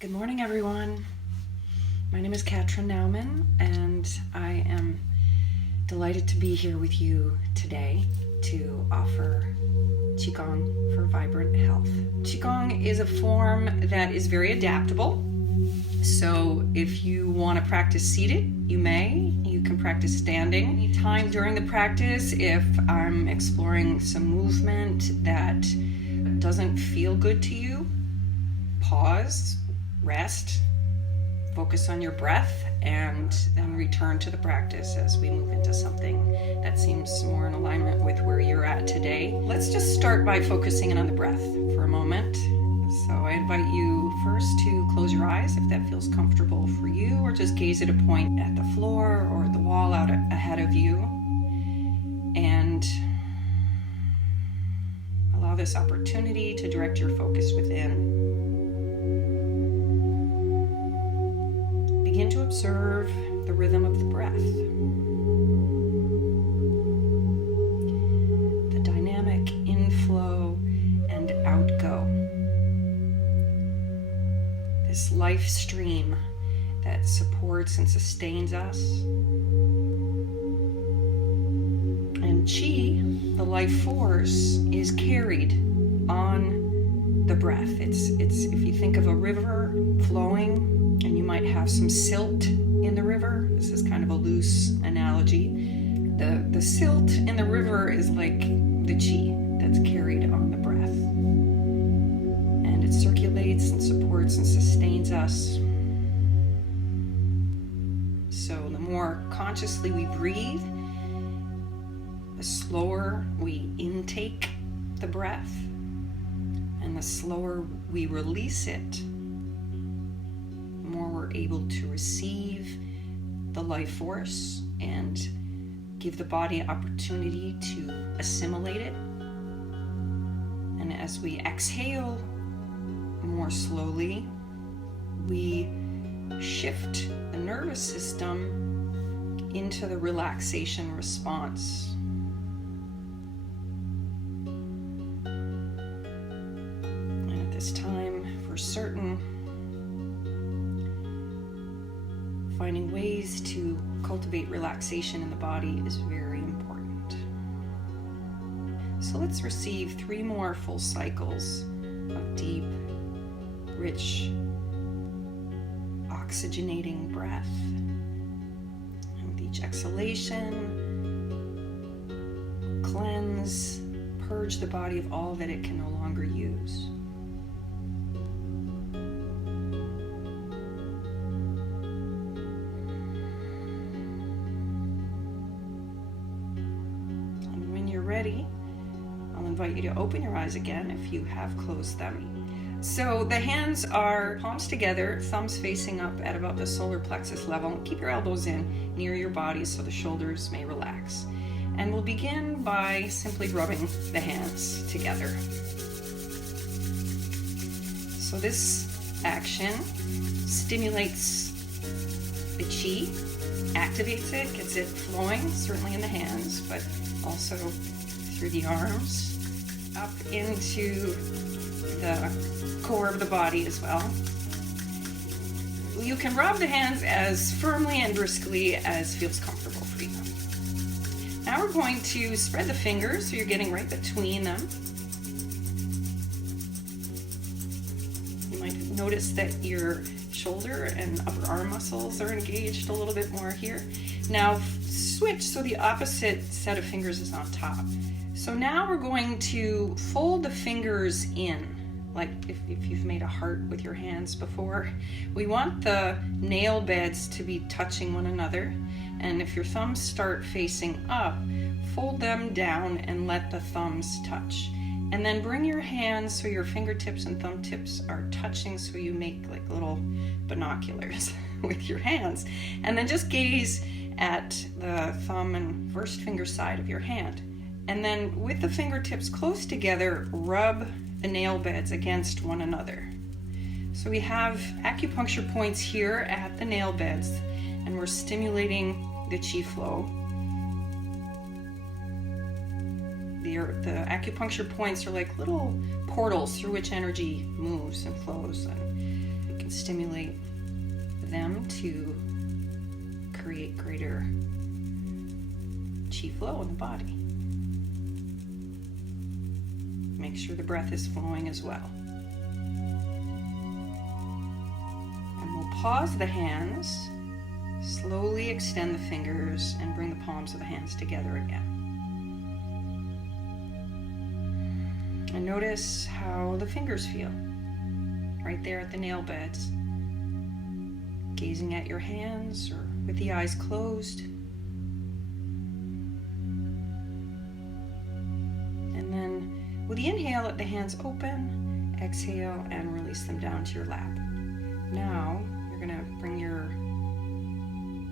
Good morning, everyone. My name is Katrin Nauman, and I am delighted to be here with you today to offer Qigong for vibrant health. Qigong is a form that is very adaptable. So if you want to practice seated, you may. You can practice standing. Anytime during the practice, if I'm exploring some movement that doesn't feel good to you, pause, rest, focus on your breath, and then return to the practice as we move into something that seems more in alignment with where you're at today. Let's just start by focusing in on the breath for a moment. So I invite you first to close your eyes if that feels comfortable for you, or just gaze at a point at the floor or the wall out ahead of you, and allow this opportunity to direct your focus within. Begin to observe the rhythm of the breath, the dynamic inflow and outgo, this life stream that supports and sustains us. And Qi, the life force, is carried on the breath. It's if you think of a river flowing, and you might have some silt in the river. This is kind of a loose analogy. The silt in the river is like the Qi that's carried on the breath. And it circulates and supports and sustains us. So the more consciously we breathe, the slower we intake the breath, and the slower we release it, more we're able to receive the life force and give the body an opportunity to assimilate it. And as we exhale more slowly, we shift the nervous system into the relaxation response. And at this time, for certain, finding ways to cultivate relaxation in the body is very important. So let's receive 3 more full cycles of deep, rich, oxygenating breath. And with each exhalation, cleanse, purge the body of all that it can no longer use. Ready, I'll invite you to open your eyes again if you have closed them. So the hands are palms together, thumbs facing up at about the solar plexus level. Keep your elbows in near your body so the shoulders may relax. And we'll begin by simply rubbing the hands together. So this action stimulates the Qi, activates it, gets it flowing, certainly in the hands, but also through the arms, up into the core of the body as well. You can rub the hands as firmly and briskly as feels comfortable for you. Now we're going to spread the fingers so you're getting right between them. You might notice that your shoulder and upper arm muscles are engaged a little bit more here. Now switch so the opposite set of fingers is on top. So now we're going to fold the fingers in, like if you've made a heart with your hands before. We want the nail beds to be touching one another, and if your thumbs start facing up, fold them down and let the thumbs touch. And then bring your hands so your fingertips and thumb tips are touching, so you make like little binoculars with your hands. And then just gaze at the thumb and first finger side of your hand. And then with the fingertips close together, rub the nail beds against one another. So we have acupuncture points here at the nail beds, and we're stimulating the Qi flow. The acupuncture points are like little portals through which energy moves and flows. And you can can stimulate them to create greater qi flow in the body. Make sure the breath is flowing as well. And we'll pause the hands, slowly extend the fingers, and bring the palms of the hands together again. And notice how the fingers feel right there at the nail beds. Gazing at your hands or with the eyes closed. And then with the inhale, let the hands open, exhale, and release them down to your lap. Now, you're going to bring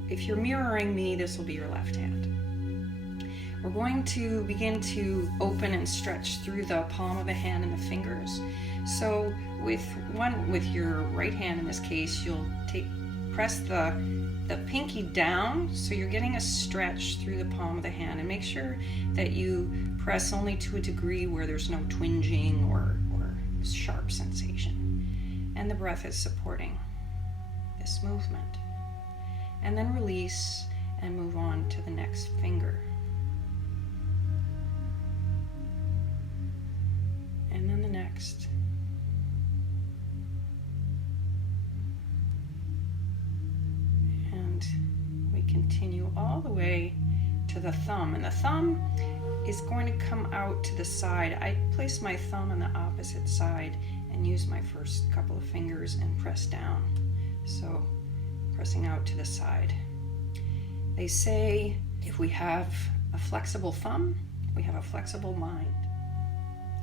if you're mirroring me, this will be your left hand. We're going to begin to open and stretch through the palm of the hand and the fingers. So with your right hand in this case, you'll press the pinky down, so you're getting a stretch through the palm of the hand, and make sure that you press only to a degree where there's no twinging or sharp sensation. And the breath is supporting this movement. And then release and move on to the next finger. And then the next. And we continue all the way to the thumb. And the thumb is going to come out to the side. I place my thumb on the opposite side and use my first couple of fingers and press down. So pressing out to the side. They say if we have a flexible thumb, we have a flexible mind.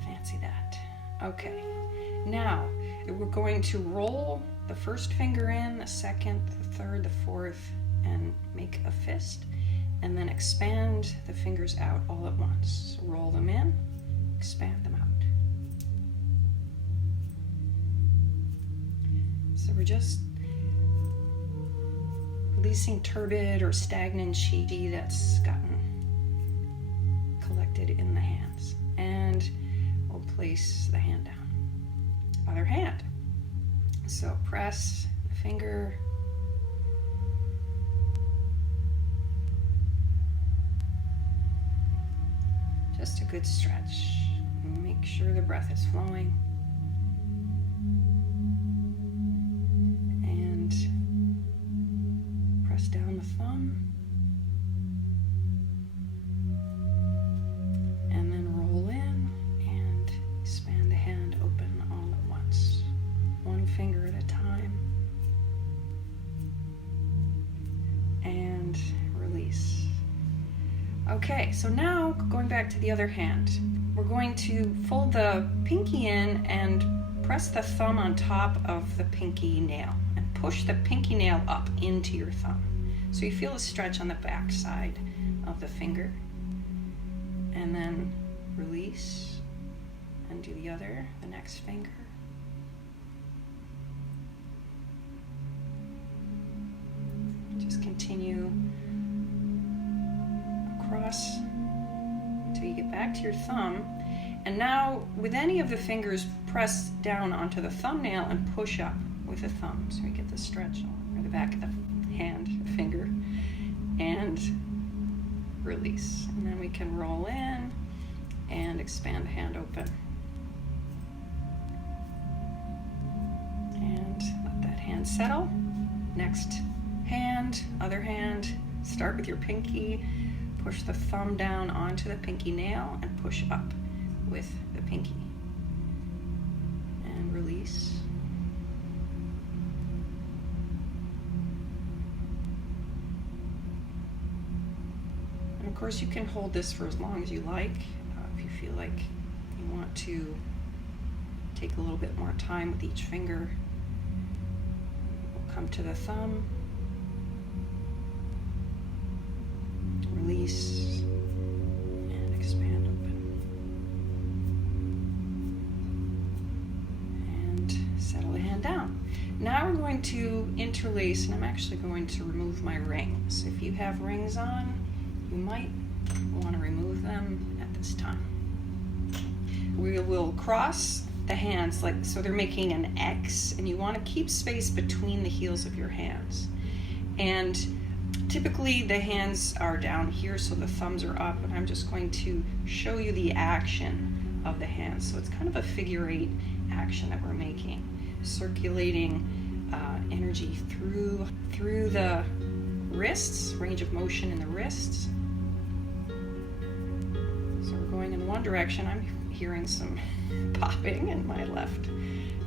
Fancy that. Okay, now we're going to roll the first finger in, the second, the third, the fourth, and make a fist, and then expand the fingers out all at once. So roll them in, expand them out. So we're just releasing turbid or stagnant qi that's gotten collected in the hands. And we'll place the hand down. Other hand. So press the finger. Just a good stretch. Make sure the breath is flowing. And press down the thumb. And then roll in and expand the hand open all at once. One finger at a time. And release. Okay, so now going back to the other hand, we're going to fold the pinky in and press the thumb on top of the pinky nail and push the pinky nail up into your thumb. So you feel a stretch on the back side of the finger. And then release and do the next finger. Just continue across until you get back to your thumb. And now with any of the fingers, press down onto the thumbnail and push up with the thumb so you get the stretch or the back of the hand, finger, and release. And then we can roll in and expand the hand open. And let that hand settle. Next hand, other hand, start with your pinky, push the thumb down onto the pinky nail and push up with the pinky. And release. And of course you can hold this for as long as you like. If you feel like you want to take a little bit more time with each finger, we'll come to the thumb, release, and expand open. And settle the hand down. Now we're going to interlace, and I'm actually going to remove my rings. If you have rings on, you might want to remove them at this time. We will cross the hands, like, so they're making an X, and you want to keep space between the heels of your hands. And typically the hands are down here, so the thumbs are up, and I'm just going to show you the action of the hands. So it's kind of a figure 8 action that we're making, circulating energy through the wrists, range of motion in the wrists. So we're going in one direction. I'm hearing some popping in my left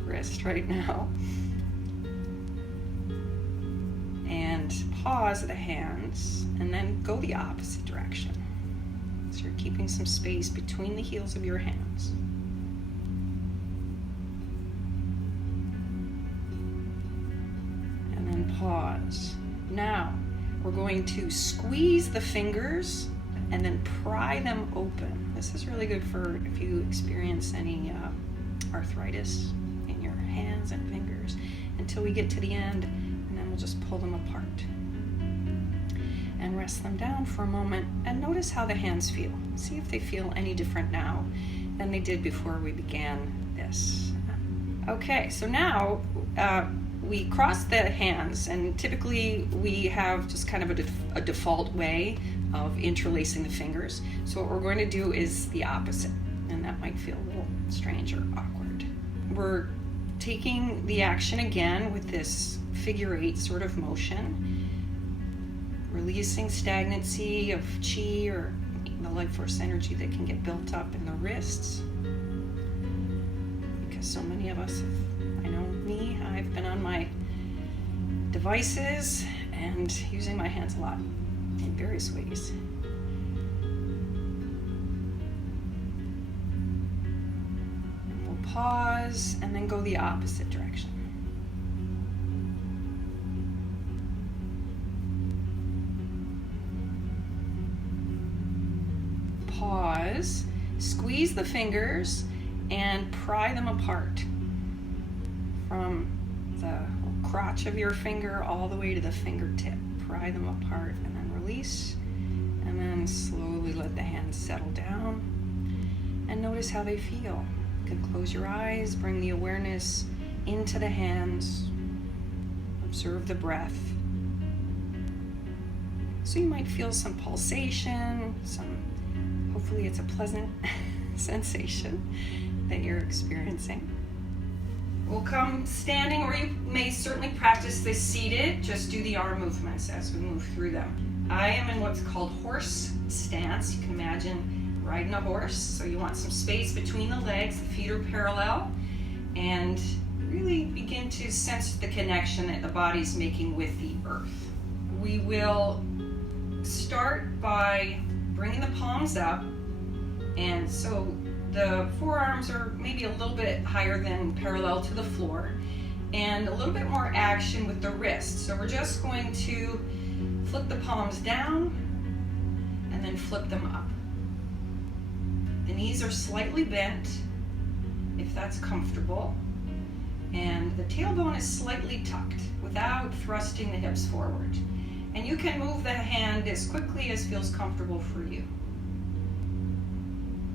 wrist right now. And pause the hands and then go the opposite direction. So you're keeping some space between the heels of your hands. And then pause. Now we're going to squeeze the fingers and then pry them open. This is really good for if you experience any arthritis in your hands and fingers, until we get to the end, and then we'll just pull them apart. And rest them down for a moment and notice how the hands feel. See if they feel any different now than they did before we began this. Okay, so now we cross the hands, and typically we have just kind of a default way of interlacing the fingers. So what we're going to do is the opposite, and that might feel a little strange or awkward. We're taking the action again with this figure 8 sort of motion, releasing stagnancy of chi or the life force energy that can get built up in the wrists. Because so many of us, I know me, I've been on my devices and using my hands a lot in various ways. And we'll pause and then go the opposite direction. Pause, squeeze the fingers and pry them apart from the crotch of your finger all the way to the fingertip. Pry them apart and then release, and then slowly let the hands settle down and notice how they feel. You can close your eyes, bring the awareness into the hands, observe the breath. So you might feel some pulsation, hopefully it's a pleasant sensation that you're experiencing. We'll come standing, or you may certainly practice this seated. Just do the arm movements as we move through them. I am in what's called horse stance. You can imagine riding a horse. So you want some space between the legs, the feet are parallel, and really begin to sense the connection that the body's making with the earth. We will start by bringing the palms up, and so the forearms are maybe a little bit higher than parallel to the floor, and a little bit more action with the wrists. So we're just going to flip the palms down and then flip them up. The knees are slightly bent, if that's comfortable, and the tailbone is slightly tucked without thrusting the hips forward. And you can move the hand as quickly as feels comfortable for you.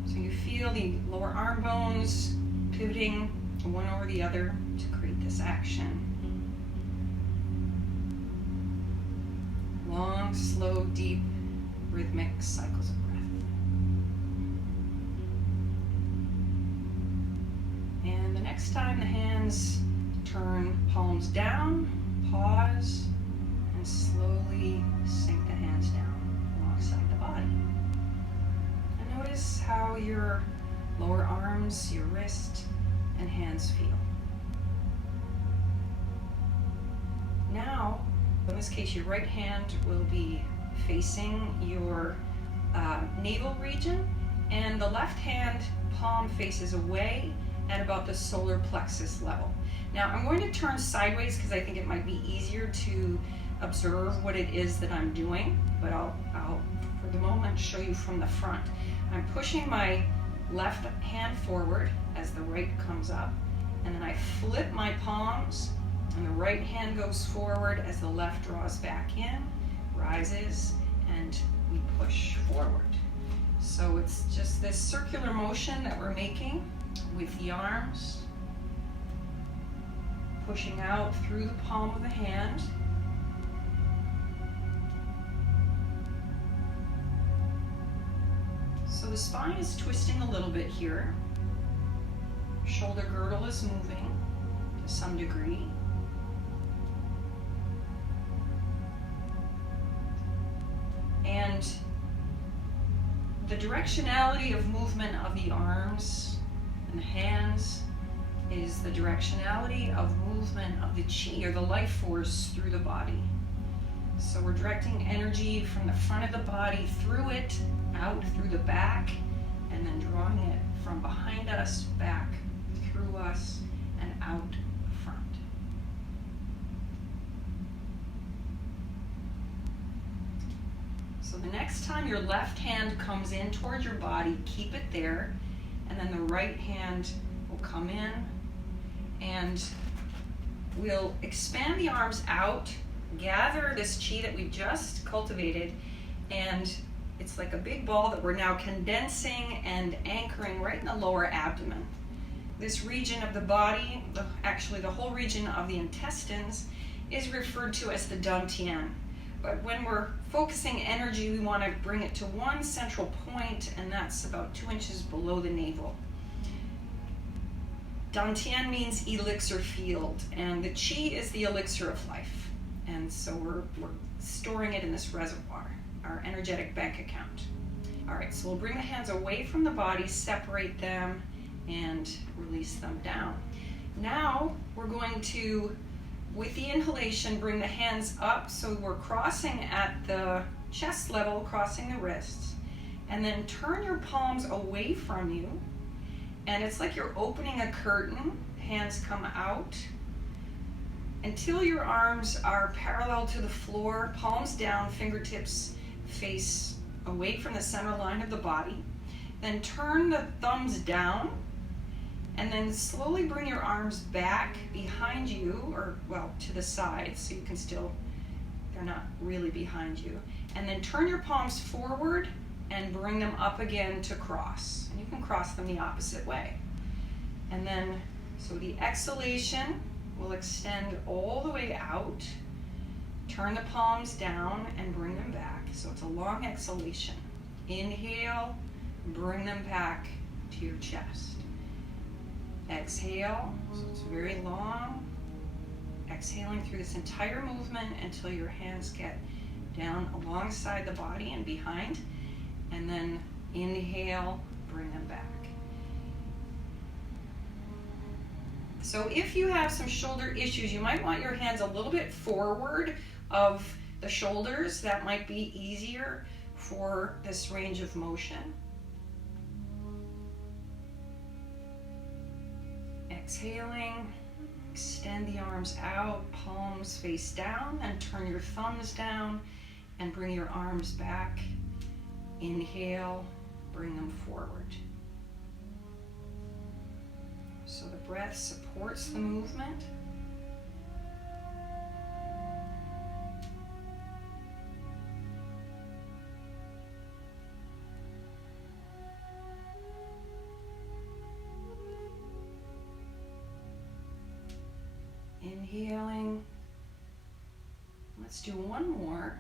So you feel the lower arm bones pivoting one over the other to create this action. Long, slow, deep, rhythmic cycles of breath. And the next time the hands turn palms down, pause, and slowly sink the hands down alongside the body. And notice how your lower arms, your wrist, and hands feel. Now, in this case, your right hand will be facing your navel region, and the left hand palm faces away at about the solar plexus level. Now, I'm going to turn sideways because I think it might be easier to observe what it is that I'm doing, but I'll for the moment show you from the front. I'm pushing my left hand forward as the right comes up, and then I flip my palms, and the right hand goes forward as the left draws back in, rises, and we push forward. So it's just this circular motion that we're making with the arms, pushing out through the palm of the hand. So the spine is twisting a little bit here. Shoulder girdle is moving to some degree. And the directionality of movement of the arms and the hands is the directionality of movement of the chi, or the life force, through the body. So we're directing energy from the front of the body through it, out through the back, and then drawing it from behind us, back through us, and out the front. So the next time your left hand comes in towards your body, keep it there, and then the right hand will come in, and we'll expand the arms out, gather this chi that we just cultivated, and it's like a big ball that we're now condensing and anchoring right in the lower abdomen. This region of the body, actually the whole region of the intestines, is referred to as the dantian. But when we're focusing energy, we want to bring it to one central point, and that's about 2 inches below the navel. Dantian means elixir field, and the chi is the elixir of life. And so we're storing it in this reservoir, our energetic bank account. All right, so we'll bring the hands away from the body, separate them, and release them down. Now we're going to, with the inhalation, bring the hands up so we're crossing at the chest level, crossing the wrists, and then turn your palms away from you. And it's like you're opening a curtain. Hands come out until your arms are parallel to the floor, palms down, fingertips face away from the center line of the body. Then turn the thumbs down, and then slowly bring your arms back behind you, or well, to the side, so you can still, they're not really behind you. And then turn your palms forward and bring them up again to cross. And you can cross them the opposite way. And then, so the exhalation will extend all the way out. Turn the palms down and bring them back. So it's a long exhalation. Inhale, bring them back to your chest. Exhale, so it's very long. Exhaling through this entire movement until your hands get down alongside the body and behind. And then inhale, bring them back. So if you have some shoulder issues, you might want your hands a little bit forward of the shoulders. That might be easier for this range of motion. Exhaling, extend the arms out, palms face down, and turn your thumbs down and bring your arms back. Inhale, bring them forward. So the breath supports the movement. Inhaling. Let's do one more.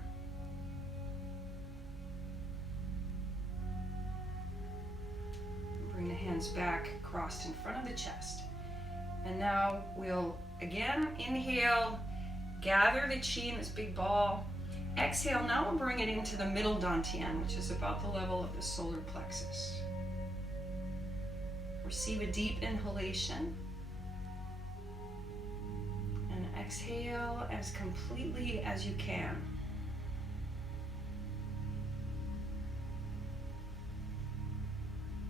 Bring the hands back, crossed in front of the chest. And now we'll again inhale, gather the chi in this big ball. Exhale, now we'll bring it into the middle dantian, which is about the level of the solar plexus. Receive a deep inhalation. And exhale as completely as you can.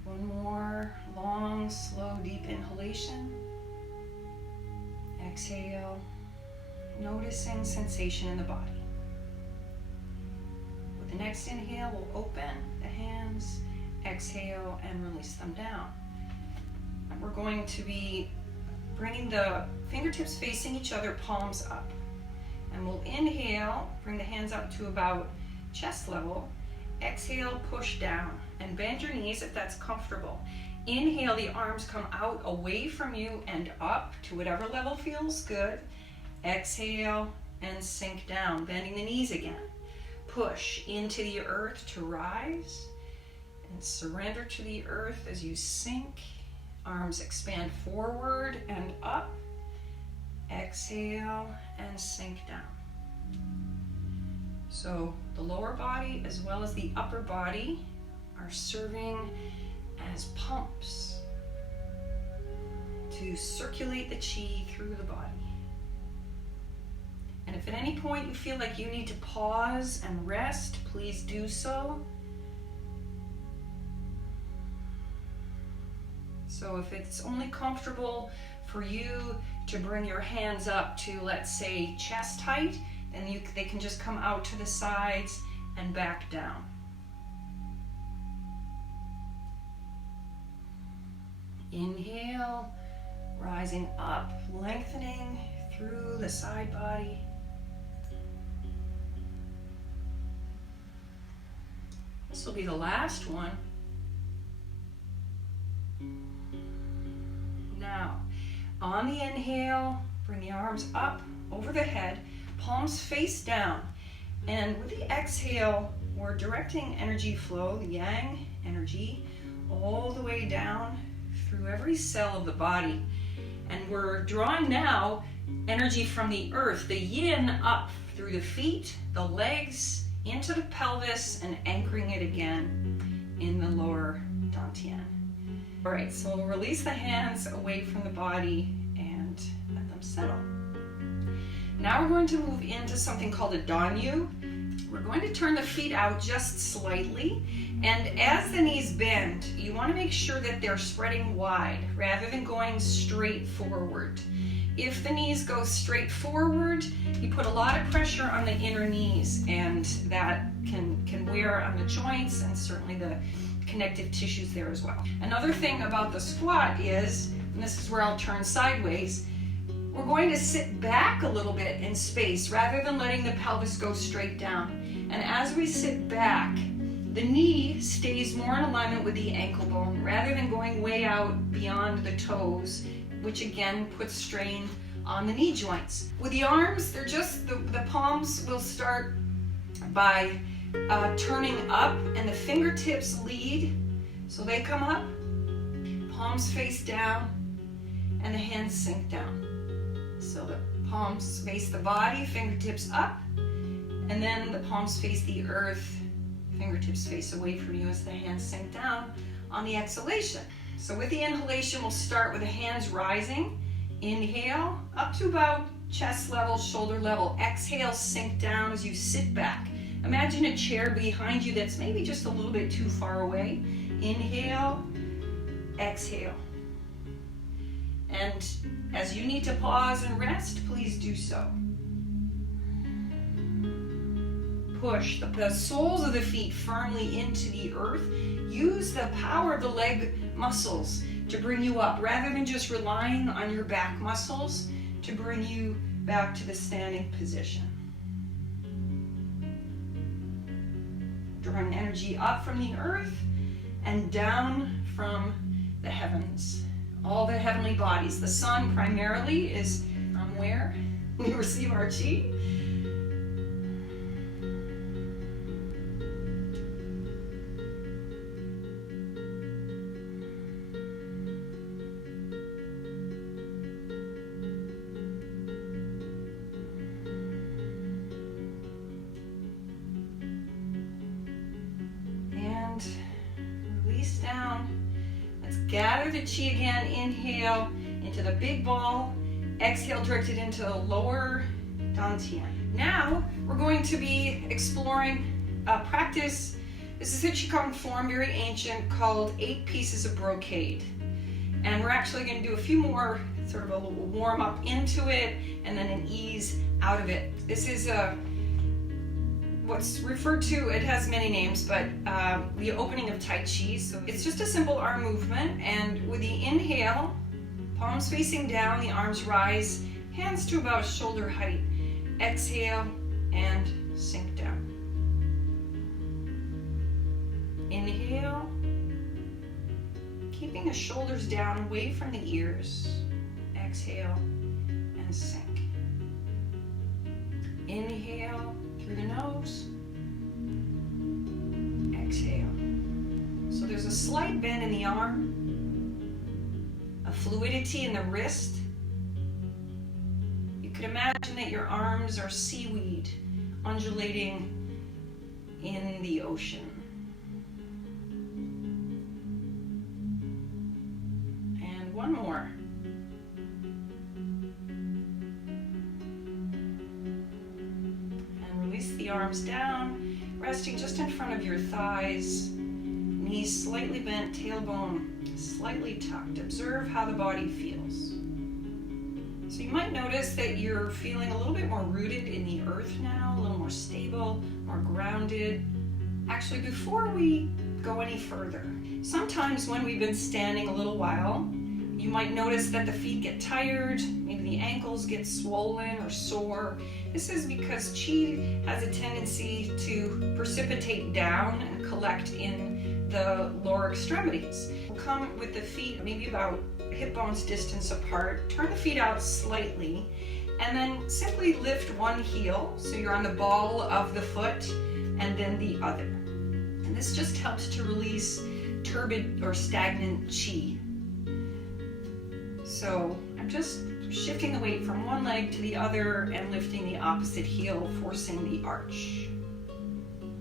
One more long, slow, deep inhalation. Exhale, noticing sensation in the body. With the next inhale, we'll open the hands, exhale, and release them down. And we're going to be bringing the fingertips facing each other, palms up. And we'll inhale, bring the hands up to about chest level. Exhale, push down, and bend your knees if that's comfortable. Inhale, the arms come out away from you and up to whatever level feels good. Exhale and sink down, bending the knees again. Push into the earth to rise and surrender to the earth as you sink. Arms expand forward and up. Exhale and sink down. So the lower body as well as the upper body are serving as pumps to circulate the chi through the body. And if at any point you feel like you need to pause and rest, please do so. So if it's only comfortable for you to bring your hands up to, let's say, chest height, then they can just come out to the sides and back down. Inhale, rising up, lengthening through the side body. This will be the last one. Now, on the inhale, bring the arms up over the head, palms face down. And with the exhale, we're directing energy flow, the yang energy, all the way down through every cell of the body. And we're drawing now energy from the earth, the yin, up through the feet, the legs, into the pelvis, and anchoring it again in the lower dantian. All right, so we'll release the hands away from the body and let them settle. Now we're going to move into something called a danyu. We're going to turn the feet out just slightly, and as the knees bend, you want to make sure that they're spreading wide rather than going straight forward. If the knees go straight forward, you put a lot of pressure on the inner knees, and that can wear on the joints and certainly the connective tissues there as well. Another thing about the squat is, and this is where I'll turn sideways, we're going to sit back a little bit in space rather than letting the pelvis go straight down. And as we sit back, the knee stays more in alignment with the ankle bone rather than going way out beyond the toes, which again puts strain on the knee joints. With the arms, they're just, the palms will start by turning up, and the fingertips lead. So they come up, palms face down, and the hands sink down. So the palms face the body, fingertips up, and then the palms face the earth, fingertips face away from you as the hands sink down on the exhalation. So with the inhalation, we'll start with the hands rising. Inhale, up to about chest level, shoulder level. Exhale, sink down as you sit back. Imagine a chair behind you that's maybe just a little bit too far away. Inhale, exhale. And as you need to pause and rest, please do so. Push the soles of the feet firmly into the earth. Use the power of the leg muscles to bring you up, rather than just relying on your back muscles to bring you back to the standing position. Drawing energy up from the earth and down from the heavens. All the heavenly bodies. The sun primarily is from where we receive our chi. And release down. Let's gather the chi again. Inhale into the big ball. Exhale, direct it into the lower dantian. Now we're going to be exploring a practice. This is a Qigong form, very ancient, called 8 pieces of brocade. And we're actually going to do a few more, sort of a little warm up into it and then an ease out of it. This is what's referred to, it has many names, but the opening of Tai Chi. So it's just a simple arm movement, and with the inhale, palms facing down, the arms rise, hands to about shoulder height. Exhale and sink down. Inhale, keep keeping the shoulders down away from the ears. Exhale and sink. Inhale through the nose. Exhale. So there's a slight bend in the arm, a fluidity in the wrist. You could imagine that your arms are seaweed undulating in the ocean. And one more. And release the arms down, resting just in front of your thighs, knees slightly bent, tailbone slightly tucked. Observe how the body feels. So you might notice that you're feeling a little bit more rooted in the earth now, a little more stable, more grounded. Actually, before we go any further, sometimes when we've been standing a little while, you might notice that the feet get tired, maybe the ankles get swollen or sore. This is because Qi has a tendency to precipitate down and collect in the lower extremities. We'll come with the feet maybe about hip bones distance apart, turn the feet out slightly, and then simply lift one heel, so you're on the ball of the foot, and then the other. And this just helps to release turbid or stagnant Qi. So I'm just shifting the weight from one leg to the other and lifting the opposite heel, forcing the arch.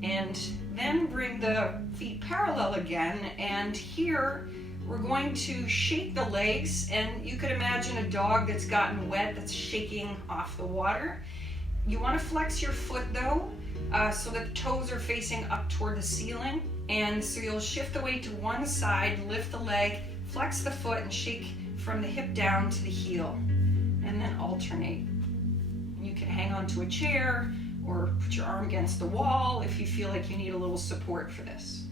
And then bring the feet parallel again, and here we're going to shake the legs, and you could imagine a dog that's gotten wet that's shaking off the water. You want to flex your foot though, so that the toes are facing up toward the ceiling. And so you'll shift the weight to one side, lift the leg, flex the foot, and shake from the hip down to the heel, and then alternate. You can hang on to a chair or put your arm against the wall if you feel like you need a little support for this.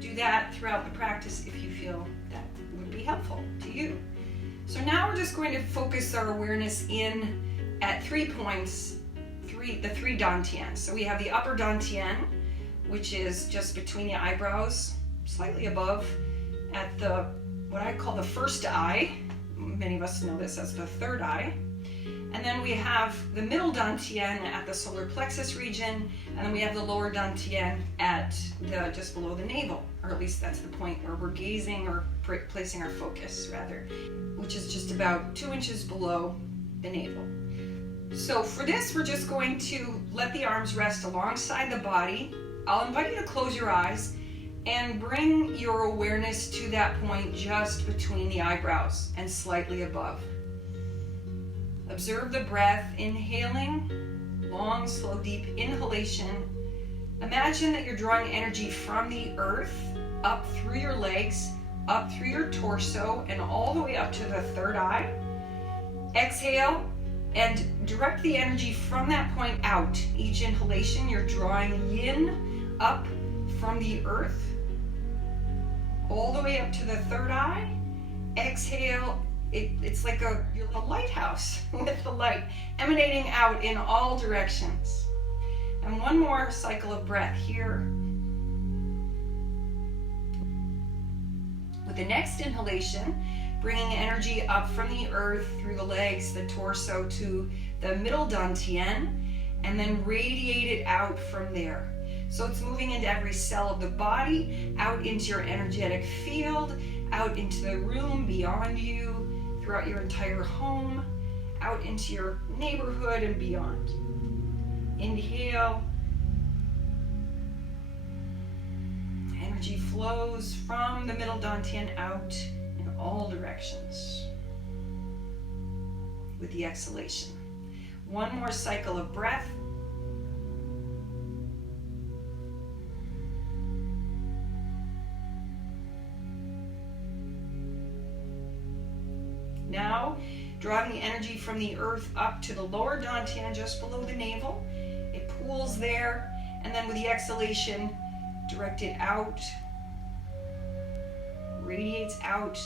Do that throughout the practice if you feel that would be helpful to you. So now we're just going to focus our awareness in at 3 points, the three dantians. So we have the upper dantian, which is just between the eyebrows, slightly above, at the what I call the first eye. Many of us know this as the third eye. And then we have the middle dantian at the solar plexus region, and then we have the lower dantian at just below the navel, or at least that's the point where we're gazing or placing our focus rather, which is just about 2 inches below the navel. So for this, we're just going to let the arms rest alongside the body. I'll invite you to close your eyes and bring your awareness to that point just between the eyebrows and slightly above. Observe the breath, inhaling, long, slow, deep inhalation. Imagine that you're drawing energy from the earth up through your legs, up through your torso, and all the way up to the third eye. Exhale and direct the energy from that point out. Each inhalation, you're drawing yin up from the earth, all the way up to the third eye. Exhale. It's like a lighthouse with the light emanating out in all directions. And one more cycle of breath here. With the next inhalation, bringing energy up from the earth through the legs, the torso to the middle dantian, and then radiate it out from there. So it's moving into every cell of the body, out into your energetic field, out into the room beyond you, throughout your entire home, out into your neighborhood and beyond. Inhale. Energy flows from the middle dantian out in all directions. With the exhalation. One more cycle of breath. Now, drawing the energy from the earth up to the lower dantian, just below the navel. It pools there, and then with the exhalation, direct it out, radiates out.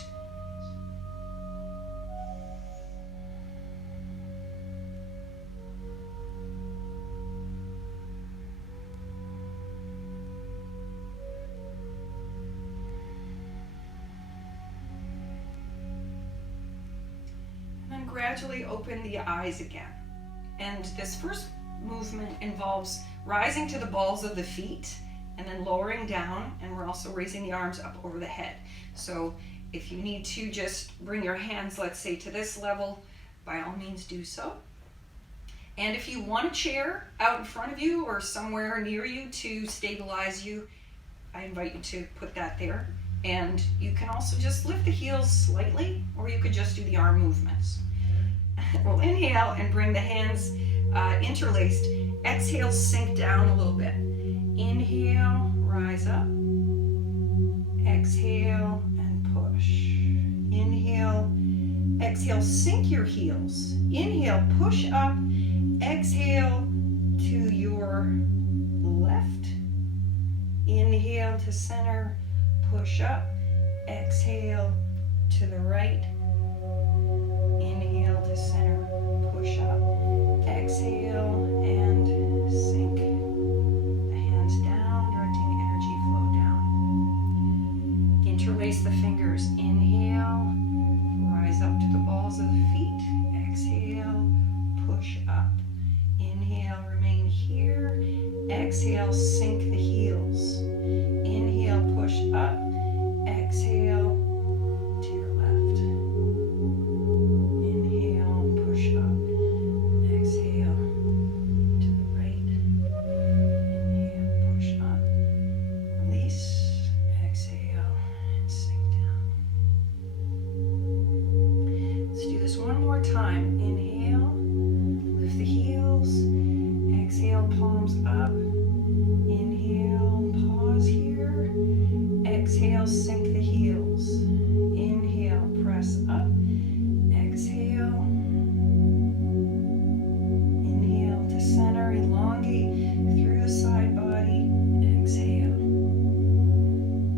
gradually open the eyes again. And this first movement involves rising to the balls of the feet and then lowering down, and we're also raising the arms up over the head. So if you need to just bring your hands, let's say, to this level, by all means do so. And if you want a chair out in front of you or somewhere near you to stabilize you, I invite you to put that there. And you can also just lift the heels slightly, or you could just do the arm movements. We'll inhale and bring the hands interlaced. Exhale, sink down a little bit. Inhale, rise up. Exhale and push. Inhale, exhale, sink your heels. Inhale, push up. Exhale to your left. Inhale to center, push up. Exhale to the right. Inhale to center, push up. Exhale and sink the hands down, directing energy flow down. Interlace the fingers. Inhale, rise up to the balls of the feet. Exhale, push up. Inhale, remain here. Exhale, sink the heels. Inhale, push up. Exhale to your left. Inhale, push up. Exhale to the right. Inhale, push up. Release. Exhale and sink down. Let's do this one more time. Inhale, lift the heels. Exhale, palms up. Inhale, pause here. Exhale, sink the heels. Inhale, press up. Exhale. Inhale to center, elongate through the side body. Exhale.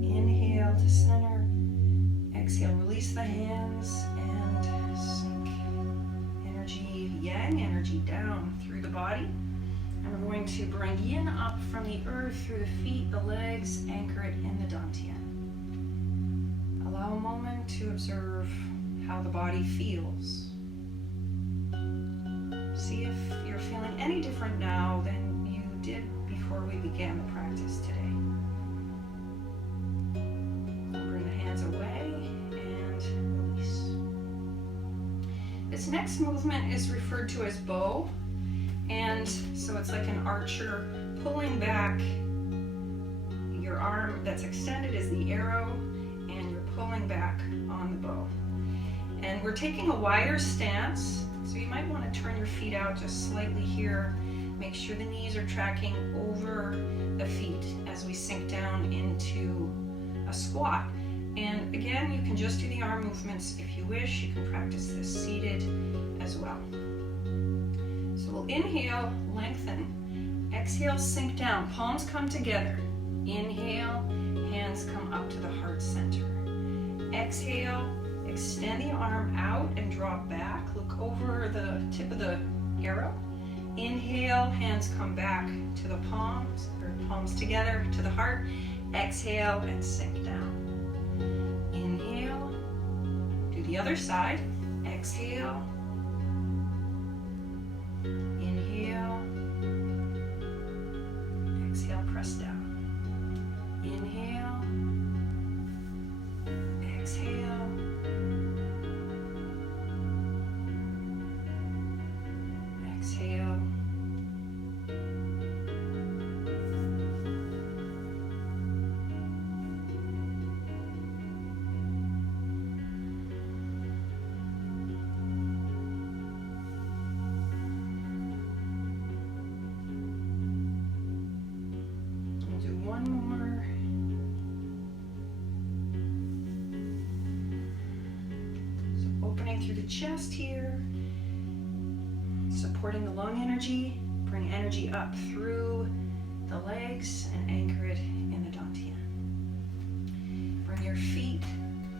Inhale to center. Exhale, release the hands and sink energy, yang energy down through the body. And we're going to bring yin up from the earth through the feet, the legs, anchor it in the dantian. Allow a moment to observe how the body feels. See if you're feeling any different now than you did before we began the practice today. I'll bring the hands away and release. This next movement is referred to as bow. And so it's like an archer pulling back. Your arm that's extended is the arrow, and you're pulling back on the bow. And we're taking a wider stance, so you might want to turn your feet out just slightly here. Make sure the knees are tracking over the feet as we sink down into a squat. And again, you can just do the arm movements if you wish. You can practice this seated as well. So we'll inhale, lengthen. Exhale, sink down. Palms come together. Inhale, hands come up to the heart center. Exhale, extend the arm out and drop back. Look over the tip of the arrow. Inhale, hands come back to the palms, or palms together to the heart. Exhale and sink down. Inhale, do the other side. Exhale. Inhale. Exhale, press down. Inhale. Exhale. Exhale. We'll do one more. So opening through the chest here. Supporting the lung energy, bring energy up through the legs and anchor it in the dantian. Bring your feet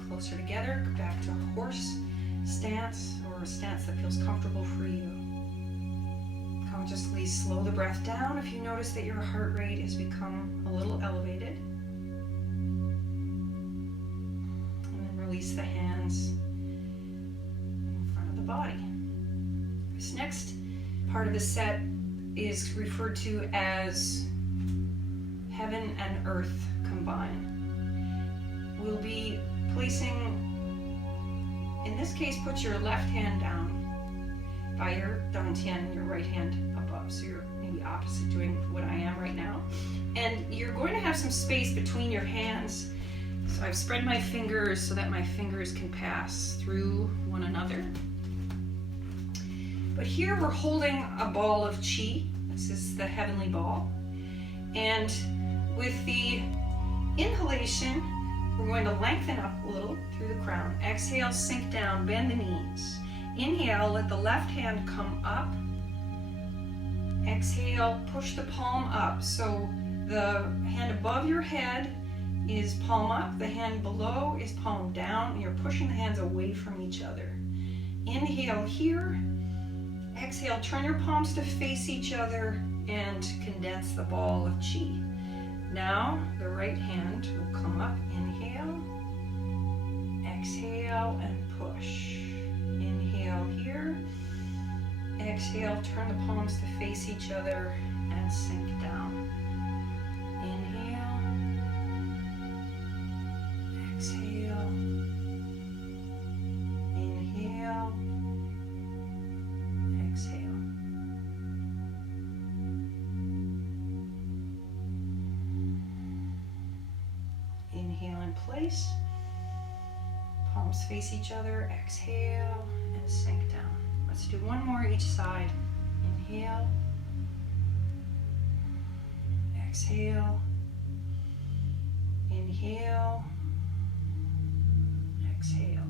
closer together, go back to a horse stance or a stance that feels comfortable for you. Consciously slow the breath down if you notice that your heart rate has become a little elevated. And then release the hands in front of the body. This next part of the set is referred to as heaven and earth combine. We'll be placing, in this case, put your left hand down by your dantian and your right hand above. So you're maybe opposite doing what I am right now. And you're going to have some space between your hands. So I've spread my fingers so that my fingers can pass through one another. But here we're holding a ball of Qi. This is the heavenly ball. And with the inhalation, we're going to lengthen up a little through the crown. Exhale, sink down, bend the knees. Inhale, let the left hand come up. Exhale, push the palm up. So the hand above your head is palm up, the hand below is palm down, and you're pushing the hands away from each other. Inhale here. Exhale, turn your palms to face each other and condense the ball of Qi. Now, the right hand will come up. Inhale, exhale, and push. Inhale here. Exhale, turn the palms to face each other and sink down. Inhale, exhale, inhale, exhale. Inhale in place. Palms face each other. Exhale and sink down. Let's do one more each side. Inhale. Exhale. Inhale. Exhale.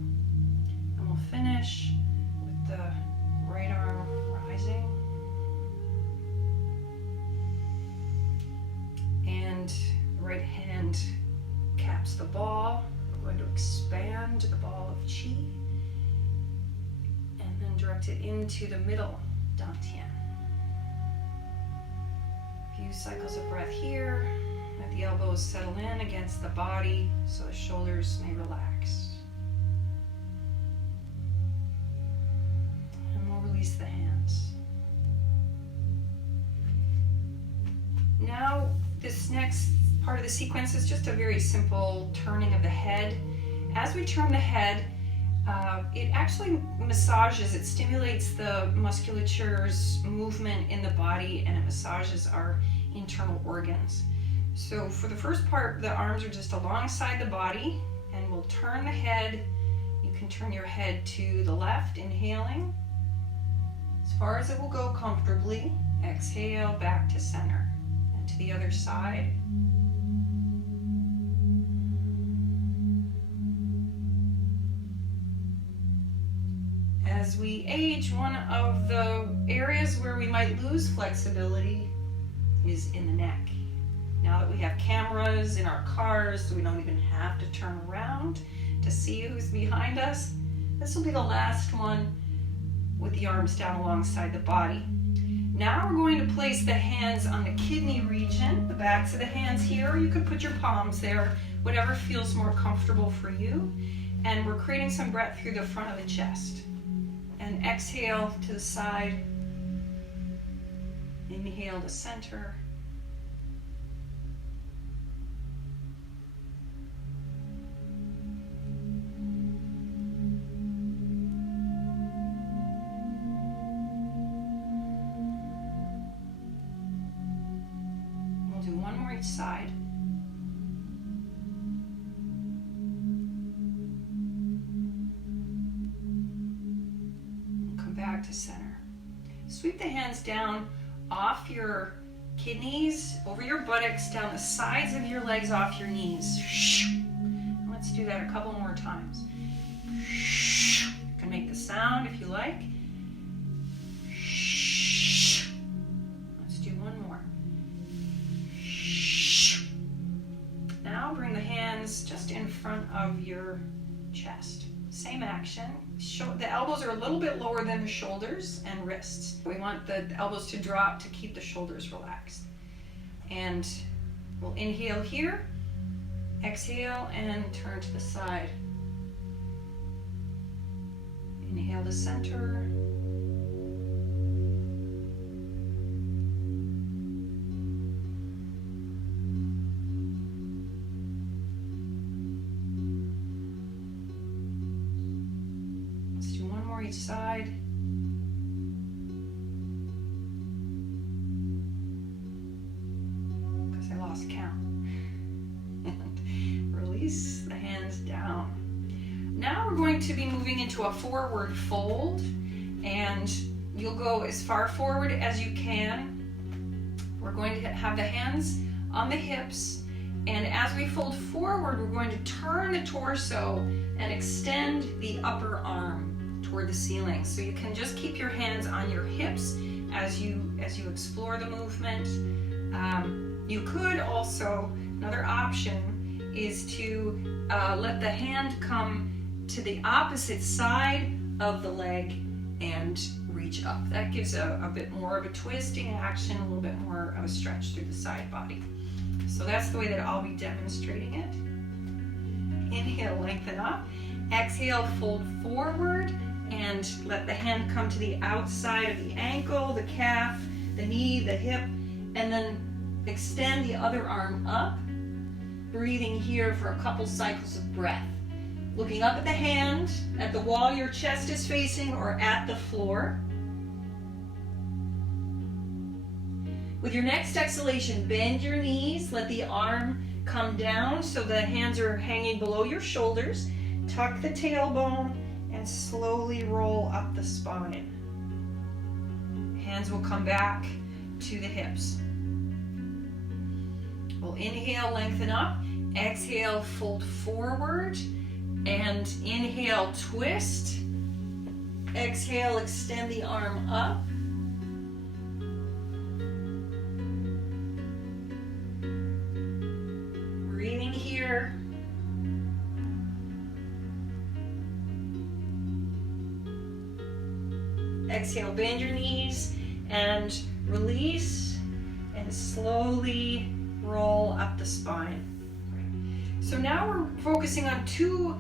And we'll finish with the right arm rising. And the right hand caps the ball. We're going to expand the ball of Qi and then direct it into the middle dantian. A few cycles of breath here. Let the elbows settle in against the body so the shoulders may relax. And we'll release the hands. Now, this next part of the sequence is just a very simple turning of the head. As we turn the head, it actually massages, it stimulates the musculature's movement in the body, and it massages our internal organs. So for the first part, the arms are just alongside the body, and we'll turn the head. You can turn your head to the left, inhaling, as far as it will go comfortably. Exhale, back to center, and to the other side. As we age, one of the areas where we might lose flexibility is in the neck. Now that we have cameras in our cars, so we don't even have to turn around to see who's behind us, this will be the last one with the arms down alongside the body. Now we're going to place the hands on the kidney region, the backs of the hands here, or you could put your palms there, whatever feels more comfortable for you. And we're creating some breath through the front of the chest. And exhale to the side. Inhale to center. We'll do one more each side. Back to center. Sweep the hands down off your kidneys, over your buttocks, down the sides of your legs, off your knees. And let's do that a couple more times. You can make the sound if you like. Let's do one more. Now bring the hands just in front of your chest. Same action. The elbows are a little bit lower than the shoulders and wrists. We want the elbows to drop to keep the shoulders relaxed. And we'll inhale here, exhale, and turn to the side. Inhale to center, more each side. Because I lost count. And release the hands down. Now we're going to be moving into a forward fold, and you'll go as far forward as you can. We're going to have the hands on the hips, and as we fold forward, we're going to turn the torso and extend the upper arm toward the ceiling. So you can just keep your hands on your hips as you explore the movement. You could also, another option is to let the hand come to the opposite side of the leg and reach up. That gives a bit more of a twisting action, a little bit more of a stretch through the side body. So that's the way that I'll be demonstrating it. Inhale, lengthen up. Exhale, fold forward and let the hand come to the outside of the ankle, the calf, the knee, the hip, and then extend the other arm up. Breathing here for a couple cycles of breath. Looking up at the hand, at the wall your chest is facing, or at the floor. With your next exhalation, bend your knees, let the arm come down so the hands are hanging below your shoulders. Tuck the tailbone and slowly roll up the spine. Hands will come back to the hips. We'll inhale, lengthen up. Exhale, fold forward. And inhale, twist. Exhale, extend the arm up. Breathing here. Exhale, bend your knees and release and slowly roll up the spine. So now we're focusing on two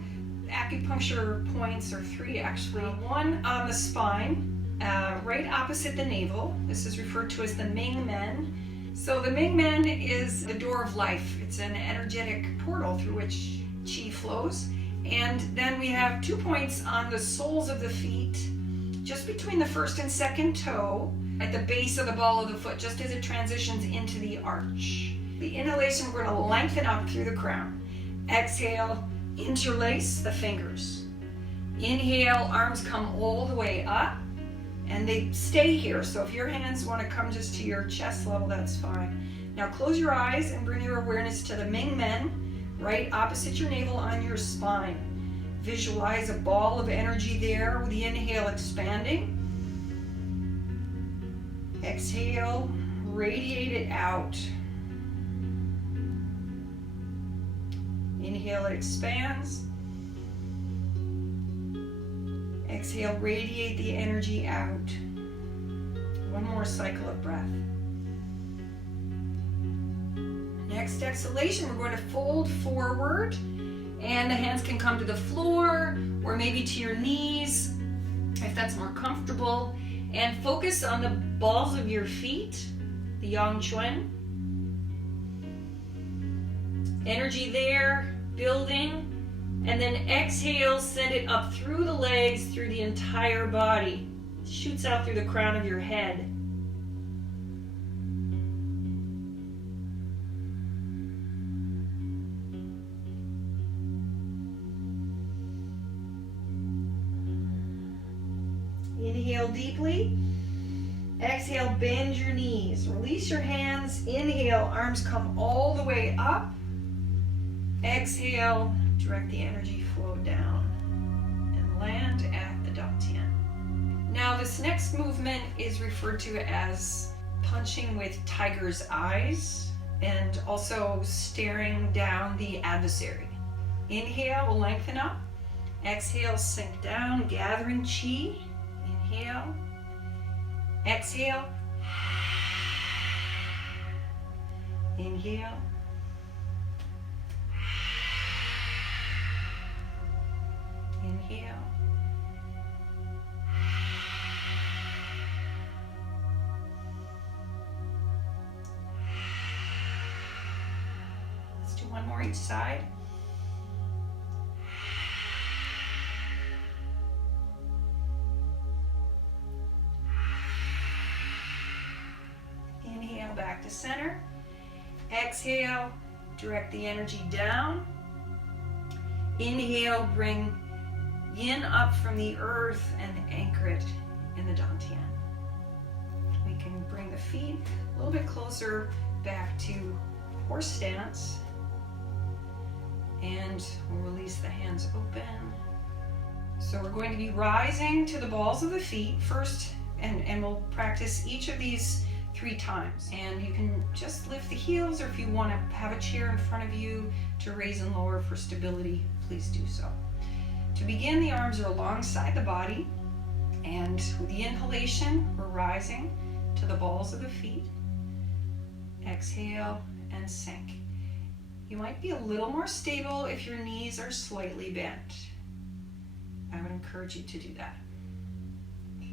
acupuncture points, or three actually. One on the spine, right opposite the navel. This is referred to as the Ming Men. So the Ming Men is the door of life. It's an energetic portal through which qi flows. And then we have 2 points on the soles of the feet, just between the first and second toe, at the base of the ball of the foot, just as it transitions into the arch. The inhalation, we're going to lengthen up through the crown. Exhale, interlace the fingers. Inhale, arms come all the way up, and they stay here. So if your hands want to come just to your chest level, that's fine. Now close your eyes and bring your awareness to the Ming Men, right opposite your navel on your spine. Visualize a ball of energy there with the inhale expanding. Exhale, radiate it out. Inhale, it expands. Exhale, radiate the energy out. One more cycle of breath. Next exhalation, we're going to fold forward, and the hands can come to the floor or maybe to your knees if that's more comfortable. And focus on the balls of your feet, the Yang Chuan. Energy there, building. And then exhale, send it up through the legs, through the entire body. It shoots out through the crown of your head. Inhale deeply. Exhale, bend your knees. Release your hands. Inhale, arms come all the way up. Exhale, direct the energy flow down and land at the Dantian. Now this next movement is referred to as punching with tiger's eyes, and also staring down the adversary. Inhale, we'll lengthen up. Exhale, sink down, gathering chi. Inhale. Exhale. Inhale. Inhale. Let's do one more each side. the center. Exhale, direct the energy down. Inhale, bring yin up from the earth and anchor it in the dantian. We can bring the feet a little bit closer back to horse stance. And we'll release the hands open. So we're going to be rising to the balls of the feet first, and we'll practice each of these 3 times. And you can just lift the heels, or if you want to have a chair in front of you to raise and lower for stability, please do so. To begin, the arms are alongside the body, and with the inhalation, we're rising to the balls of the feet. Exhale and sink. You might be a little more stable if your knees are slightly bent. I would encourage you to do that.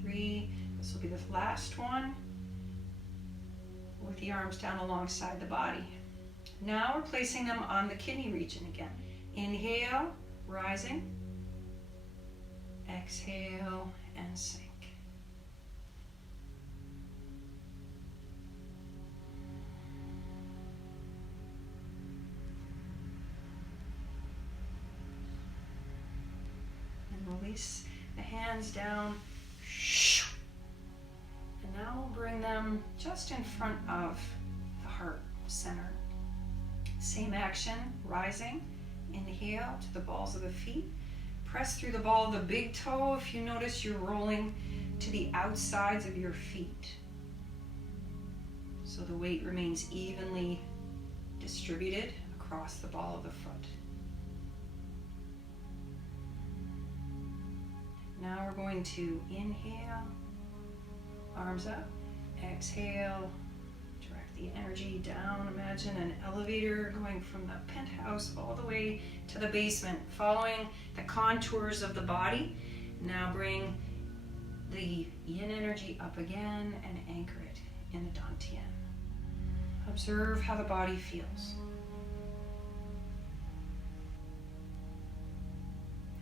3, this will be the last one, with the arms down alongside the body. Now we're placing them on the kidney region again. Inhale, rising. Exhale and sink. And release the hands down. And now we'll bring them just in front of the heart center. Same action, rising. Inhale to the balls of the feet. Press through the ball of the big toe if you notice you're rolling to the outsides of your feet, so the weight remains evenly distributed across the ball of the foot. Now we're going to inhale, arms up, exhale, direct the energy down. Imagine an elevator going from the penthouse all the way to the basement, following the contours of the body. Now bring the yin energy up again and anchor it in the dantian. Observe how the body feels.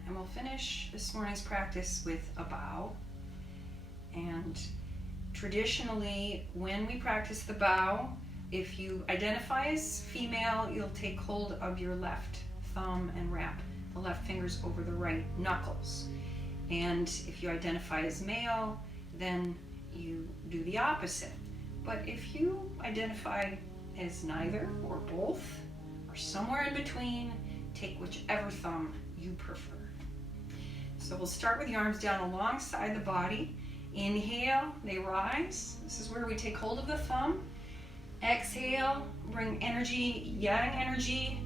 And we'll finish this morning's practice with a bow. And traditionally, when we practice the bow, if you identify as female, you'll take hold of your left thumb and wrap the left fingers over the right knuckles. And if you identify as male, then you do the opposite. But if you identify as neither or both, or somewhere in between, take whichever thumb you prefer. So we'll start with the arms down alongside the body. Inhale, they rise. This is where we take hold of the thumb. Exhale, bring energy, yang energy,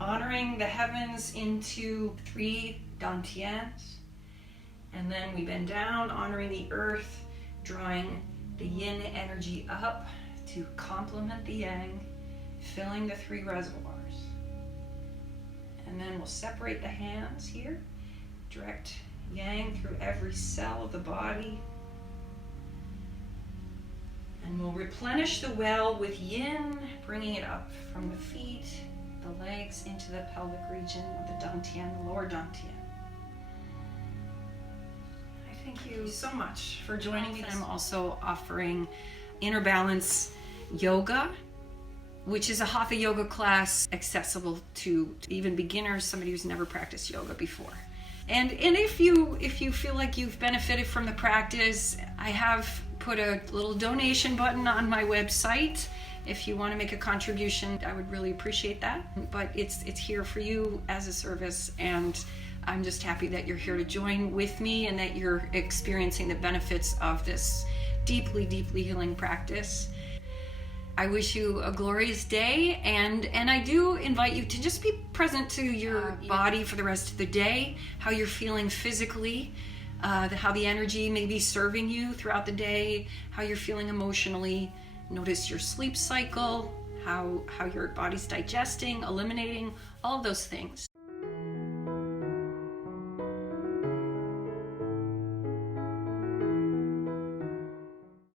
honoring the heavens into 3 dantians. And then we bend down, honoring the earth, drawing the yin energy up to complement the yang, filling the 3 reservoirs. And then we'll separate the hands here, direct yang through every cell of the body. And we'll replenish the well with yin, bringing it up from the feet, the legs, into the pelvic region of the dantian, the lower dantian. Thank you so much for joining me. I'm also offering Inner Balance Yoga, which is a hatha yoga class accessible to even beginners, somebody who's never practiced yoga before. And if you feel like you've benefited from the practice, I have put a little donation button on my website. If you want to make a contribution, I would really appreciate that. But it's here for you as a service, and I'm just happy that you're here to join with me and that you're experiencing the benefits of this deeply, deeply healing practice. I wish you a glorious day, and I do invite you to just be present to your body for the rest of the day, how you're feeling physically, how the energy may be serving you throughout the day, how you're feeling emotionally. Notice your sleep cycle, how your body's digesting, eliminating, all of those things.